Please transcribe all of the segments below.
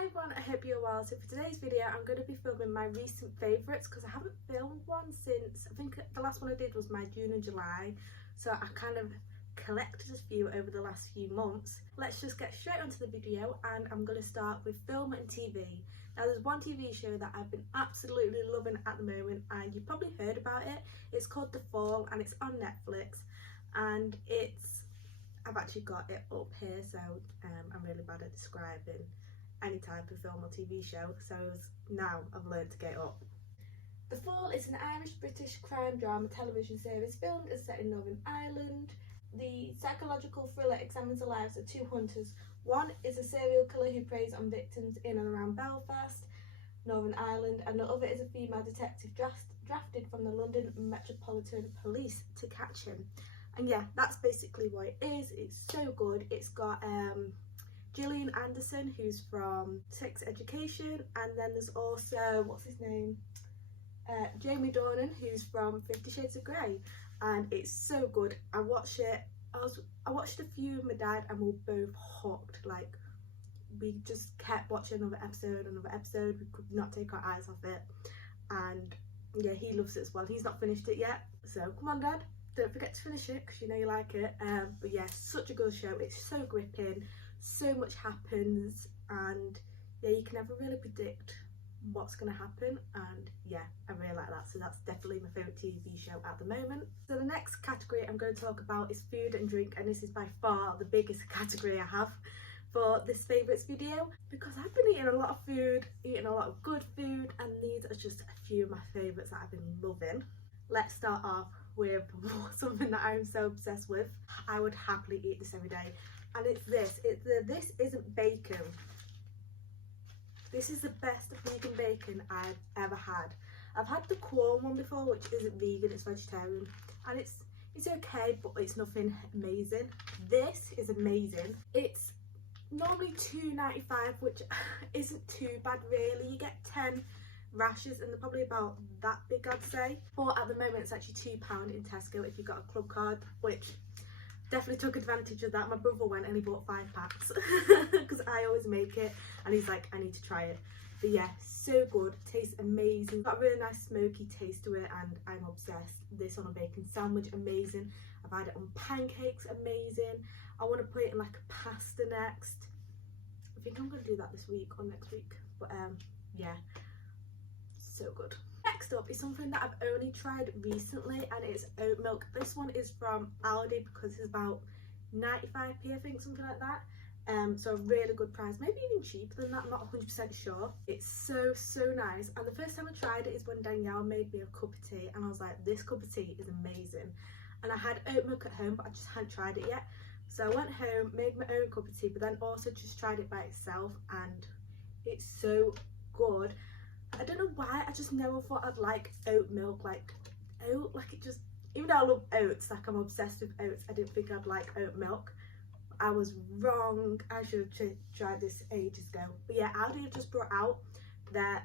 Hi everyone, I hope you're well. So for today's video I'm going to be filming my recent favourites because I haven't filmed one since, I think the last one I did was my June and July, so I kind of collected a few over the last few months. Let's just get straight onto the video, and I'm going to start with film and TV. Now there's one TV show that I've been absolutely loving at the moment, and you've probably heard about it. It's called The Fall and it's on Netflix, and I've actually got it up here, so I'm really bad at describing any type of film or TV show, so now I've learned to get up. The Fall is an Irish-British crime drama television series filmed and set in Northern Ireland. The psychological thriller examines the lives of two hunters. One is a serial killer who preys on victims in and around Belfast, Northern Ireland, and the other is a female detective drafted from the London Metropolitan Police to catch him. And yeah, that's basically what it is. It's so good. It's got Gillian Anderson, who's from Sex Education, and then there's also, what's his name? Jamie Dornan, who's from 50 Shades of Grey, and it's so good. I watched a few with my dad, and we were both hooked. Like, we just kept watching another episode. We could not take our eyes off it, and yeah, he loves it as well. He's not finished it yet, so come on, Dad, don't forget to finish it because you know you like it. But yeah, such a good show. It's so gripping. So much happens, and yeah, you can never really predict what's going to happen, and yeah, I really like that. So that's definitely my favourite TV show at the moment. So the next category I'm going to talk about is food and drink, and this is by far the biggest category I have for this favourites video, because I've been eating a lot of food, eating a lot of good food, and these are just a few of my favourites that I've been loving. Let's start off with something that I'm so obsessed with. I would happily eat this every day, and it's this. It's the This Isn't Bacon. This is the best vegan bacon I've ever had. I've had the corn one before, which isn't vegan, it's vegetarian, and it's okay, but it's nothing amazing. This is amazing. It's normally $2.95, which isn't too bad really. You get 10 rashers, and they're probably about that big, I'd say, but at the moment it's actually £2 in Tesco if you've got a club card, which definitely took advantage of that. My brother went and he bought 5 packs because I always make it, and he's like, I need to try it. But yeah, so good, tastes amazing, got a really nice smoky taste to it, and I'm obsessed. This on a bacon sandwich, amazing. I've had it on pancakes, amazing. I want to put it in like a pasta next. I think I'm going to do that this week or next week, but yeah, so good. Next up is something that I've only tried recently, and it's oat milk. This one is from Aldi because it's about 95p, I think, something like that. So a really good price, maybe even cheaper than that, I'm not 100% sure. It's so nice, and the first time I tried it is when Danielle made me a cup of tea, and I was like, this cup of tea is amazing. And I had oat milk at home, but I just hadn't tried it yet. So I went home, made my own cup of tea, but then also just tried it by itself, and it's so good. I don't know why, I just never thought I'd like oat milk, like oat, like it just, even though I love oats, like I'm obsessed with oats, I didn't think I'd like oat milk. I was wrong, I should have tried this ages ago. But yeah, Aldi have just brought out their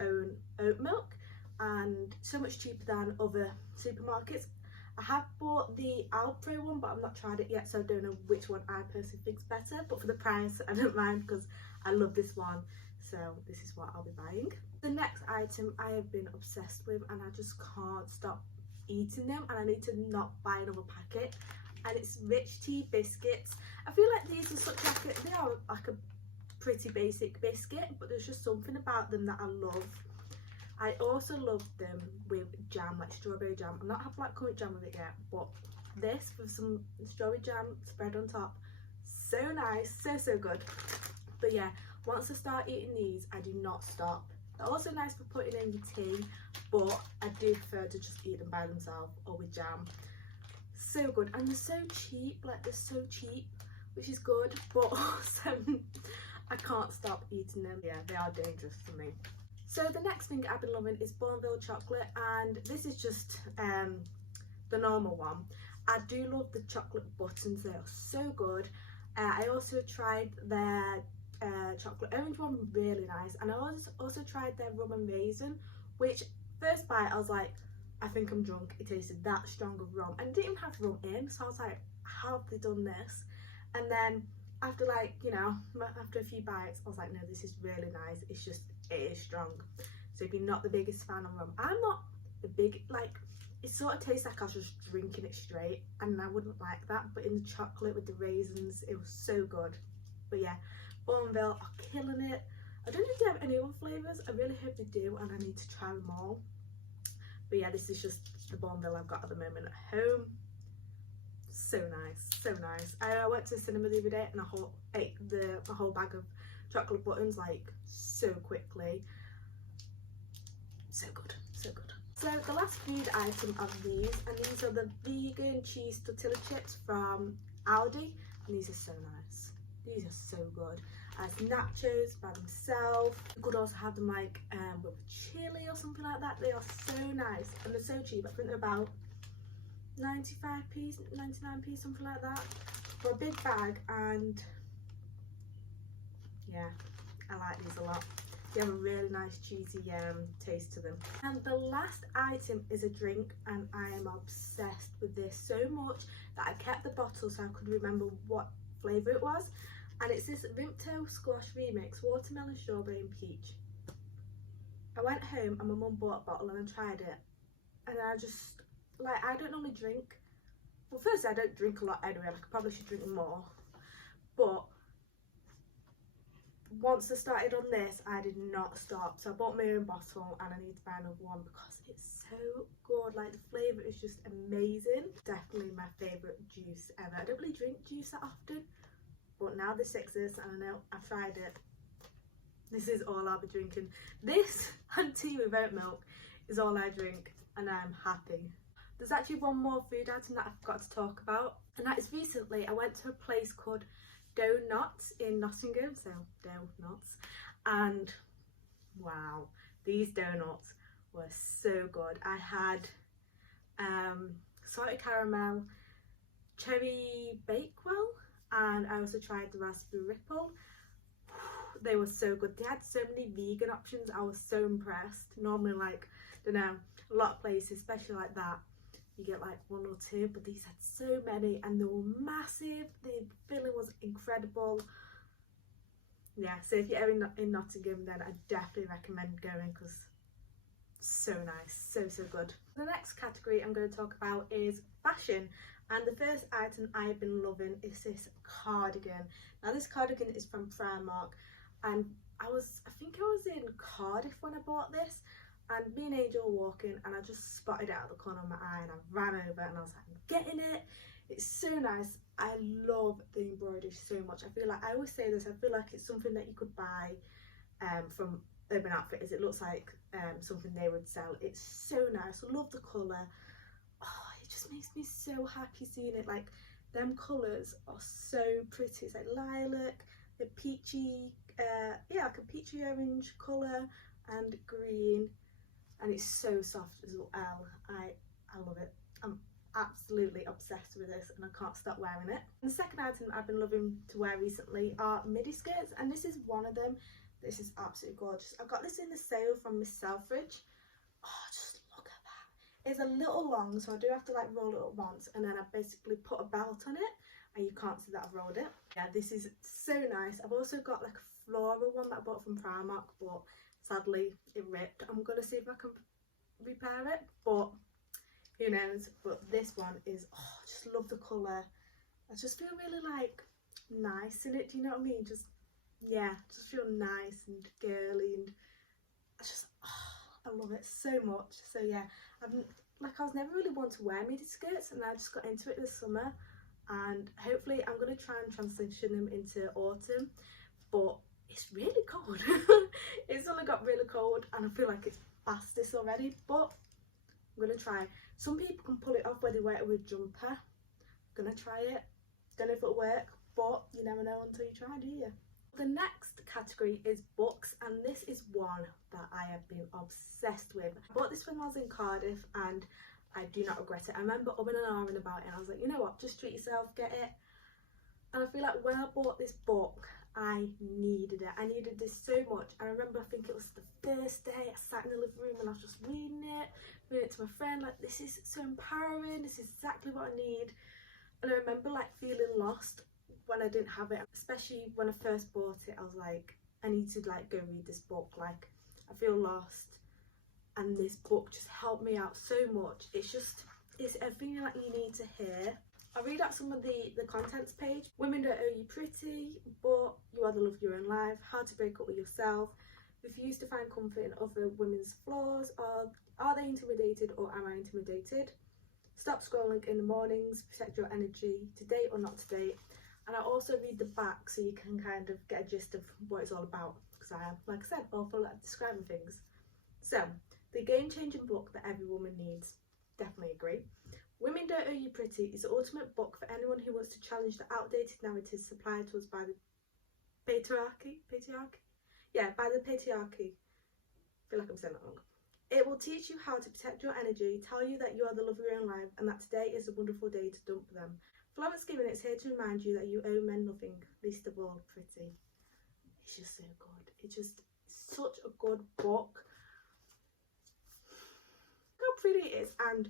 own oat milk, and so much cheaper than other supermarkets. I have bought the Alpro one, but I've not tried it yet, so I don't know which one I personally think's better, but for the price I don't mind because I love this one, so this is what I'll be buying. The next item I have been obsessed with, and I just can't stop eating them, and I need to not buy another packet, and it's Rich Tea Biscuits. I feel like these are they are like a pretty basic biscuit, but there's just something about them that I love. I also love them with jam, like strawberry jam. I've not had blackcurrant jam with it yet, but this with some strawberry jam spread on top, so nice, so good. But yeah, once I start eating these, I do not stop. They're also nice for putting in your tea, but I do prefer to just eat them by themselves or with jam. So good, and they're so cheap, like they're so cheap, which is good, but also I can't stop eating them. Yeah, they are dangerous for me. So the next thing I've been loving is Bonville Chocolate, and this is just the normal one. I do love the chocolate buttons, they are so good. I also tried their chocolate orange one, really nice, and I also tried their rum and raisin, which first bite I was like, I think I'm drunk, it tasted that strong of rum, and it didn't even have rum in, so I was like, how have they done this? And then after like, you know, after a few bites, I was like, no, this is really nice. It's just, it is strong. So if you're not the biggest fan of rum, I'm not the big, like, it sort of tastes like I was just drinking it straight, and I wouldn't like that, but in the chocolate with the raisins, it was so good. But yeah, Bonville are killing it. I don't know if they have any other flavours. I really hope they do, and I need to try them all. But yeah, this is just the Bonville I've got at the moment at home. So nice, so nice. I went to the cinema the other day and I ate a whole bag of chocolate buttons like so quickly. So good, so good. So the last food item of these, and these are the vegan cheese tortilla chips from Aldi, and these are so nice. These are so good. As nachos by themselves. You could also have them like with chili or something like that. They are so nice and they're so cheap. I think they're about 95p, 99p, something like that for a big bag, and yeah, I like these a lot. They have a really nice cheesy taste to them. And the last item is a drink, and I am obsessed with this so much that I kept the bottle so I could remember what flavour it was, and it's this Ripto Squash Remix Watermelon, Strawberry and Peach. I went home and my mum bought a bottle and I tried it, and I just, like, I don't normally drink, well, first I don't drink a lot anyway, I probably should drink more, but once I started on this, I did not stop. So I bought my own bottle and I need to buy another one because it's so good. Like, the flavour is just amazing. Definitely my favourite juice ever. I don't really drink juice that often, but now the sixes, and I know I've tried it, this is all I'll be drinking. This and tea with oat milk is all I drink, and I'm happy. There's actually one more food item that I forgot to talk about, and that is recently I went to a place called Doughnuts in Nottingham, so Doughnuts, and wow, these donuts were so good. I had salted caramel, cherry bakewell, and I also tried the raspberry ripple. They were so good. They had so many vegan options. I was so impressed. Normally, like, I don't know, a lot of places, especially like that, you get like one or two, but these had so many and they were massive. The filling was incredible. Yeah, so if you're ever in Nottingham, then I definitely recommend going because so nice, so good. The next category I'm going to talk about is fashion, and the first item I've been loving is this cardigan. Now this cardigan is from Primark, and I think I was in Cardiff when I bought this, and me and Angel were walking and I just spotted it out of the corner of my eye and I ran over and I was like, I'm getting it. It's so nice. I love the embroidery so much. I feel like, I always say this, I feel like it's something that you could buy from Urban Outfitters. It looks like something they would sell. It's so nice. I love the colour. Oh, it just makes me so happy seeing it. Like, them colours are so pretty. It's like lilac, a peachy, yeah, like a peachy orange colour and green. And it's so soft as well. I love it. I'm absolutely obsessed with this and I can't stop wearing it. And the second item I've been loving to wear recently are midi skirts, and this is one of them. This is absolutely gorgeous. I got this in the sale from Miss Selfridge. Oh, just look at that. It's a little long, so I do have to like roll it up once, and then I basically put a belt on it and you can't see that I've rolled it. Yeah, this is so nice. I've also got like a floral one that I bought from Primark, but sadly it ripped. I'm gonna see if I can repair it, but who knows. But this one is, oh, I just love the colour. I just feel really like nice in it, do you know what I mean? Just, yeah, just feel nice and girly, and I just, oh, I love it so much. So yeah, I was never really one to wear midi skirts, and I just got into it this summer, and hopefully I'm going to try and transition them into autumn, but it's really cold. It's only got really cold and I feel like it's past this already, but I'm going to try. Some people can pull it off where they wear it with jumper. I'm going to try it. Don't know if it'll work, but you never know until you try, do you? The next category is books, and this is one that I have been obsessed with. I bought this when I was in Cardiff and I do not regret it. I remember umming and ahhing about it and I was like, you know what, just treat yourself, get it. And I feel like when I bought this book, I needed it. I needed this so much. I remember, I think it was the first day, I sat in the living room and I was just reading it to my friend, like, this is so empowering, this is exactly what I need. And I remember like feeling lost when I didn't have it, especially when I first bought it. I was like, I need to like go read this book, like I feel lost, and this book just helped me out so much. It's everything that you need to hear. I'll read out some of the contents page. Women don't owe you pretty, but you are the love of your own life. How to break up with yourself. Refuse to find comfort in other women's flaws. Are they intimidated or am I intimidated? Stop scrolling in the mornings. Protect your energy. To date or not to date. And I also read the back so you can kind of get a gist of what it's all about, because I am, like I said, awful at describing things. So, the game-changing book that every woman needs. Definitely agree. Women Don't Owe You Pretty is the ultimate book for anyone who wants to challenge the outdated narratives supplied to us by the patriarchy? Yeah, by the patriarchy. I feel like I'm saying that wrong. It will teach you how to protect your energy, tell you that you are the love of your own life, and that today is a wonderful day to dump them. Florence Given is here to remind you that you owe men nothing, least of all pretty. It's just so good. It's just such a good book. Look how pretty it is, and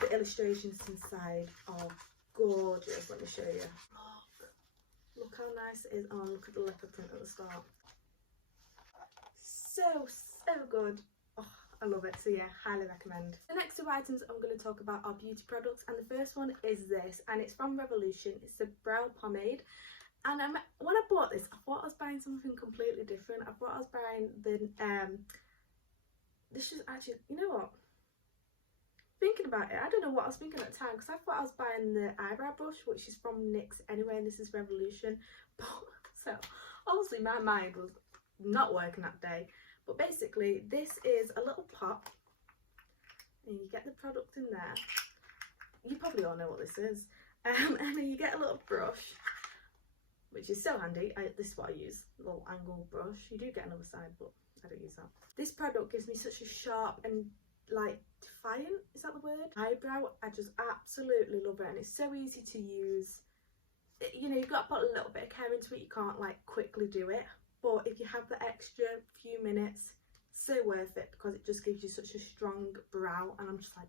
the illustrations inside are gorgeous. Let me show you. Look how nice it is. Oh, look at the leopard print at the start. So good. Oh, I love it. So yeah, highly recommend. The next two items I'm going to talk about are beauty products, and the first one is this, and it's from Revolution. It's a brow pomade, and when I bought this, I thought I was buying something completely different. I thought I was buying the this is actually, you know what, thinking about it, I don't know what I was thinking at the time, because I thought I was buying the eyebrow brush, which is from NYX anyway, and this is Revolution. So obviously my mind was not working that day. But basically, this is a little pot, and you get the product in there. You probably all know what this is. And then you get a little brush, which is so handy. This is what I use, a little angle brush. You do get another side, but I don't use that. This product gives me such a sharp and like defiant, is that the word? Eyebrow. I just absolutely love it, and it's so easy to use. You know, you've got to put a little bit of care into it. You can't like quickly do it. But if you have the extra few minutes, so worth it, because it just gives you such a strong brow, and I'm just like,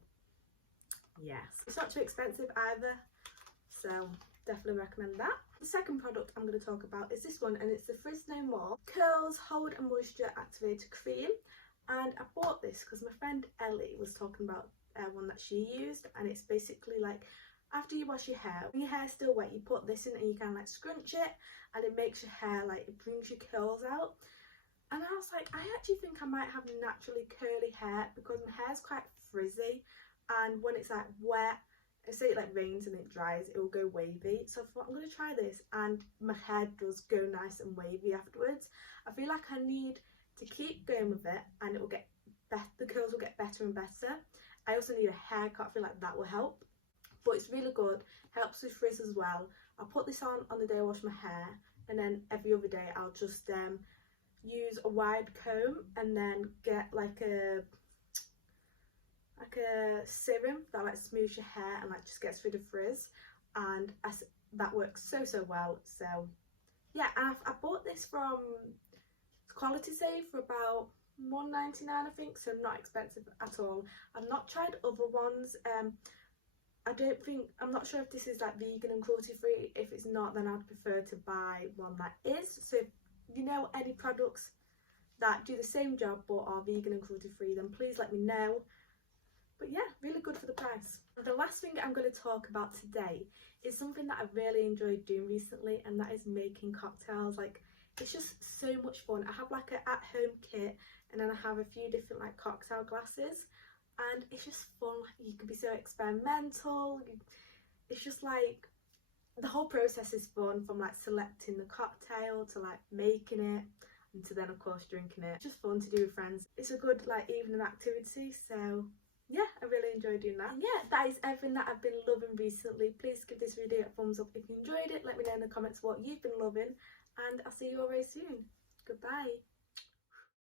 yes. It's not too expensive either, so definitely recommend that. The second product I'm going to talk about is this one, and it's the Frizz No More Curls Hold and Moisture Activator Cream. And I bought this because my friend Ellie was talking about one that she used, and it's basically like, after you wash your hair, when your hair's still wet, you put this in and you kind of like scrunch it, and it makes your hair like, it brings your curls out. And I was like, I actually think I might have naturally curly hair, because my hair's quite frizzy, and when it's like wet, say it like rains and it dries, it will go wavy. So I thought, I'm going to try this, and my hair does go nice and wavy afterwards. I feel like I need to keep going with it, and it will get better, the curls will get better and better. I also need a haircut. I feel like that will help. But it's really good, helps with frizz as well. I'll put this on the day I wash my hair, and then every other day I'll just use a wide comb, and then get like a serum that like smooths your hair and like just gets rid of frizz, and that works so well. So yeah, and I bought this from Quality Save for about £1.99 I think, so not expensive at all. I've not tried other ones. I'm not sure if this is like vegan and cruelty free. If it's not, then I'd prefer to buy one that is. So if you know any products that do the same job but are vegan and cruelty free, then please let me know. But yeah, really good for the price. The last thing I'm going to talk about today is something that I've really enjoyed doing recently, and that is making cocktails. Like, it's just so much fun. I have like an at-home kit, and then I have a few different like cocktail glasses. And it's just fun. You can be so experimental. It's just like, the whole process is fun, from like selecting the cocktail to like making it, and to then of course drinking it. It's just fun to do with friends. It's a good like evening activity, so yeah, I really enjoy doing that. And yeah, that is everything that I've been loving recently. Please give this video a thumbs up if you enjoyed it. Let me know in the comments what you've been loving, and I'll see you all very soon. Goodbye.